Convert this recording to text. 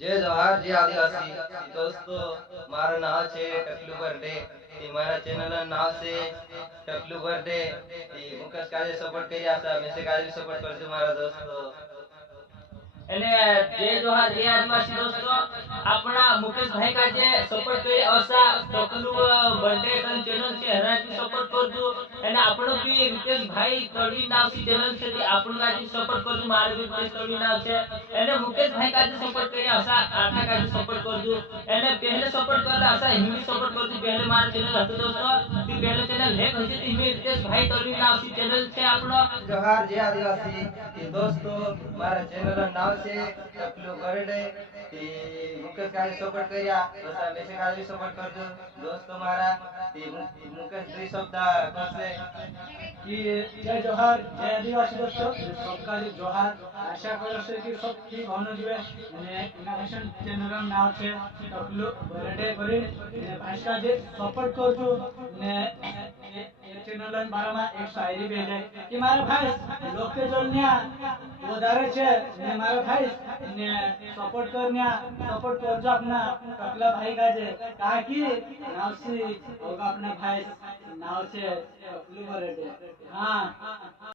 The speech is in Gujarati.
जय जवाहर जय आदिवासी दोस्तों मारा नाव छे टकलू बर्डे मारा चैनल नाव से टकलू बर्डे मुकेश काजे सपोर्ट કરી આશા મેસે કાજે સપોર્ટ કરજો મારા દોસ્તો અને જય જોહાર જય આદિવાસી દોસ્તો આપણા મુકેશ ભાઈ કાજે સપોર્ટ કરી અસા ટકલુ બર્થડે કન ચેનલ છે હરાજી સપોર્ટ કરજો અને આપણો બી રીતેશ ભાઈ તળી નાવ સી ચેનલ છે તે આપણો કાજે સપોર્ટ કરજો મારો બી રીતેશ તળી નાવ છે અને મુકેશ ભાઈ કાજે સપોર્ટ કરી અસા આખા કાજે સપોર્ટ કરજો અને પહેલે સપોર્ટ કરલા અસા હિન્દી સપોર્ટ કરજો પહેલે મારો ચેનલ હતો દોસ્તો તે પહેલે ચેનલ હે કહી હતી હિન્દી રીતેશ ભાઈ તળી નાવ સી ચેનલ છે આપણો जोहार जय आदिवासी दोस्तों मारा चैनल नाव से टकलू बर्डे मुकेश काजे सपोर्ट કર્યા અસા મેસે કાજે સપોર્ટ કરજો दोस्तों मारा मुकेश दुई शब्द कहसे कि जय जोहार जय आदिवासी दोस्तों सबका जोहार आशा करो से कि सब ठीक होनो जुए ने इनोवेशन चैनल नाव छे टकलू बर्थडे करी ने भाषा जे सपोर्ट करजो ने ये चैनल बारामा एक शायरी भेजे कि मारा भाई लोग के जोलन्या વધારે છે ને મારો ભાઈ ને સપોર્ટ કરજો अपना टकला भाई का जे काकी नावसी होगा अपना भाई नाव से टकलू बर्थडे हां